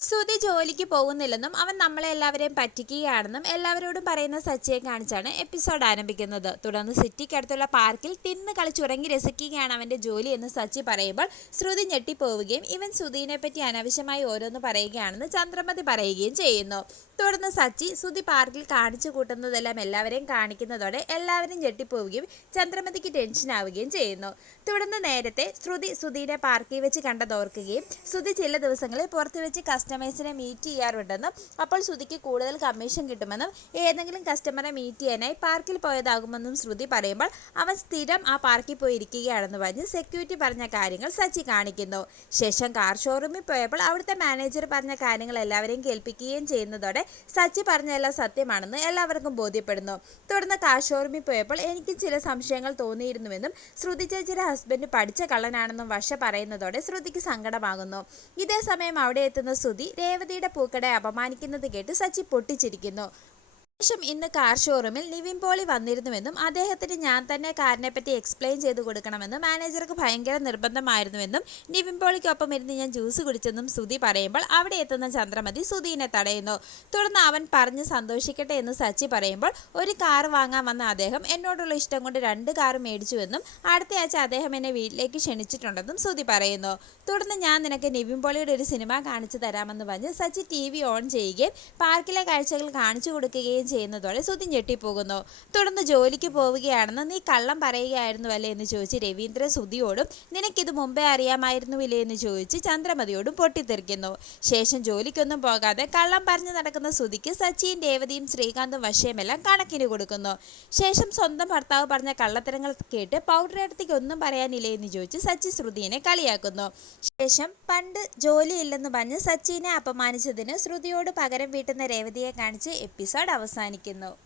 സുധി ജോലിക്ക് പോകുന്നില്ലെന്നും അവൻ നമ്മളെ എല്ലാവരെയും പറ്റിക്കുകയാണെന്നും എല്ലാവരോടും പറയുന്ന സച്ചിയെ കാണിച്ചാണ് എപ്പിസോഡ് ആരംഭിക്കുന്നത്. തുടർന്ന് സിറ്റിക്കടുത്തുള്ള പാർക്കിൽ തിന്ന് കളിച്ചുറങ്ങി രസിക്കുകയാണ് അവന്റെ ജോലി എന്ന് സച്ചി പറയുമ്പോൾ ശ്രുതി ഞെട്ടിപ്പോവുകയും ഇവൻ ശ്രുതിനെ പറ്റി അനാവശ്യമായി ഓരോന്ന് പറയുകയാണെന്ന് ചന്ദ്രമതി പറയുകയും ചെയ്യുന്നു. തുടർന്ന് സച്ചി സുധി പാർക്കിൽ കാണിച്ചു കൂട്ടുന്നതെല്ലാം എല്ലാവരെയും കാണിക്കുന്നതോടെ എല്ലാവരും ഞെട്ടിപ്പോവുകയും ചന്ദ്രമതിക്ക് ടെൻഷനാവുകയും ചെയ്യുന്നു. തുടർന്ന് നേരത്തെ ശ്രുതി സുധീനെ പാർക്കിൽ വെച്ച് കണ്ടതോർക്കുകയും സുധി ചില ദിവസങ്ങളിൽ പുറത്ത് വെച്ച് കസ്റ്റമേഴ്സിനെ മീറ്റ് ചെയ്യാറുണ്ടെന്നും അപ്പോൾ ശ്രുതിക്ക് കൂടുതൽ കമ്മീഷൻ കിട്ടുമെന്നും ഏതെങ്കിലും കസ്റ്റമറെ മീറ്റ് ചെയ്യാനായി പാർക്കിൽ പോയതാകുമെന്നും ശ്രുതി പറയുമ്പോൾ അവൻ സ്ഥിരം ആ പാർക്കിൽ പോയിരിക്കുകയാണെന്ന് പറഞ്ഞ് സെക്യൂരിറ്റി പറഞ്ഞ കാര്യങ്ങൾ സച്ചി കാണിക്കുന്നു. ശേഷം കാർ ഷോറൂമിൽ പോയപ്പോൾ അവിടുത്തെ മാനേജർ പറഞ്ഞ കാര്യങ്ങൾ എല്ലാവരെയും കേൾപ്പിക്കുകയും ചെയ്യുന്നതോടെ സച്ചി പറഞ്ഞതെല്ലാം സത്യമാണെന്ന് എല്ലാവർക്കും ബോധ്യപ്പെടുന്നു. തുടർന്ന് കാശോർമി പോയപ്പോൾ എനിക്ക് ചില സംശയങ്ങൾ തോന്നിയിരുന്നുവെന്നും ശ്രുതി ചേച്ചിയുടെ ഹസ്ബൻഡ് പഠിച്ച കള്ളനാണെന്നും വർഷ പറയുന്നതോടെ ശ്രുതിക്ക് സങ്കടമാകുന്നു. ഇതേ സമയം അവിടെ എത്തുന്ന ശ്രുതി രേവതിയുടെ പൂക്കടയെ അപമാനിക്കുന്നത് കേട്ട് സച്ചി പൊട്ടിച്ചിരിക്കുന്നു. ശേഷം ഇന്ന് കാർ ഷോറൂമിൽ നിവിൻ പോളി വന്നിരുന്നുവെന്നും അദ്ദേഹത്തിന് ഞാൻ തന്നെ കാറിനെ പറ്റി എക്സ്പ്ലെയിൻ ചെയ്ത് കൊടുക്കണമെന്നും മാനേജർക്ക് ഭയങ്കര നിർബന്ധമായിരുന്നുവെന്നും നിവിൻ പോളിക്കൊപ്പം ഇരുന്ന് ഞാൻ ജ്യൂസ് കുടിച്ചെന്നും സുധി പറയുമ്പോൾ അവിടെ എത്തുന്ന ചന്ദ്രമതി സുധീനെ തടയുന്നു. തുടർന്ന് അവൻ പറഞ്ഞ് സന്തോഷിക്കട്ടെ എന്ന് സച്ചി പറയുമ്പോൾ ഒരു കാർ വാങ്ങാൻ വന്ന അദ്ദേഹം എന്നോടുള്ള ഇഷ്ടം കൊണ്ട് രണ്ട് കാർ മേടിച്ചുവെന്നും അടുത്തയാഴ്ച അദ്ദേഹം എന്നെ വീട്ടിലേക്ക് ക്ഷണിച്ചിട്ടുണ്ടെന്നും സുധി പറയുന്നു. തുടർന്ന് ഞാൻ നിനക്ക് നിവിൻ പോളിയുടെ ഒരു സിനിമ കാണിച്ചു തരാമെന്ന് പറഞ്ഞ് സച്ചി ടി ഓൺ ചെയ്യുകയും പാർക്കിലെ കാഴ്ചകൾ കാണിച്ചു കൊടുക്കുകയും ചെയ്യുന്നതോടെ സുധി ഞെട്ടിപ്പോകുന്നു. തുടർന്ന് ജോലിക്ക് പോവുകയാണെന്ന് നീ കള്ളം പറയുകയായിരുന്നു അല്ലേ എന്ന് ചോദിച്ച് രവീന്ദ്രൻ സുധിയോടും നിനക്കിത് മുമ്പേ അറിയാമായിരുന്നുവില്ലേ? എന്ന് ചോദിച്ച് ചന്ദ്രമതിയോടും പൊട്ടിത്തെറിക്കുന്നു. ശേഷം ജോലിക്കൊന്നും പോകാതെ കള്ളം പറഞ്ഞു നടക്കുന്ന സുധിക്ക് സച്ചിൻ രേവതിയും ശ്രീകാന്തും വശയുമെല്ലാം കണക്കിന് കൊടുക്കുന്നു. ശേഷം സ്വന്തം ഭർത്താവ് പറഞ്ഞ കള്ളത്തരങ്ങൾ കേട്ട് പൗഡർ അടുത്തേക്ക് ഒന്നും പറയാനില്ലേ എന്ന് ചോദിച്ച് സച്ചി ശ്രുതിയെ കളിയാക്കുന്നു. ശേഷം പണ്ട് ജോലിയില്ലെന്ന് പറഞ്ഞ് സച്ചിനെ അപമാനിച്ചതിന് ശ്രുതിയോട് പകരം വീട്ടുന്ന രേവതിയെ കാണിച്ച് എപ്പിസോഡ് അവസാനിക്കുന്നു.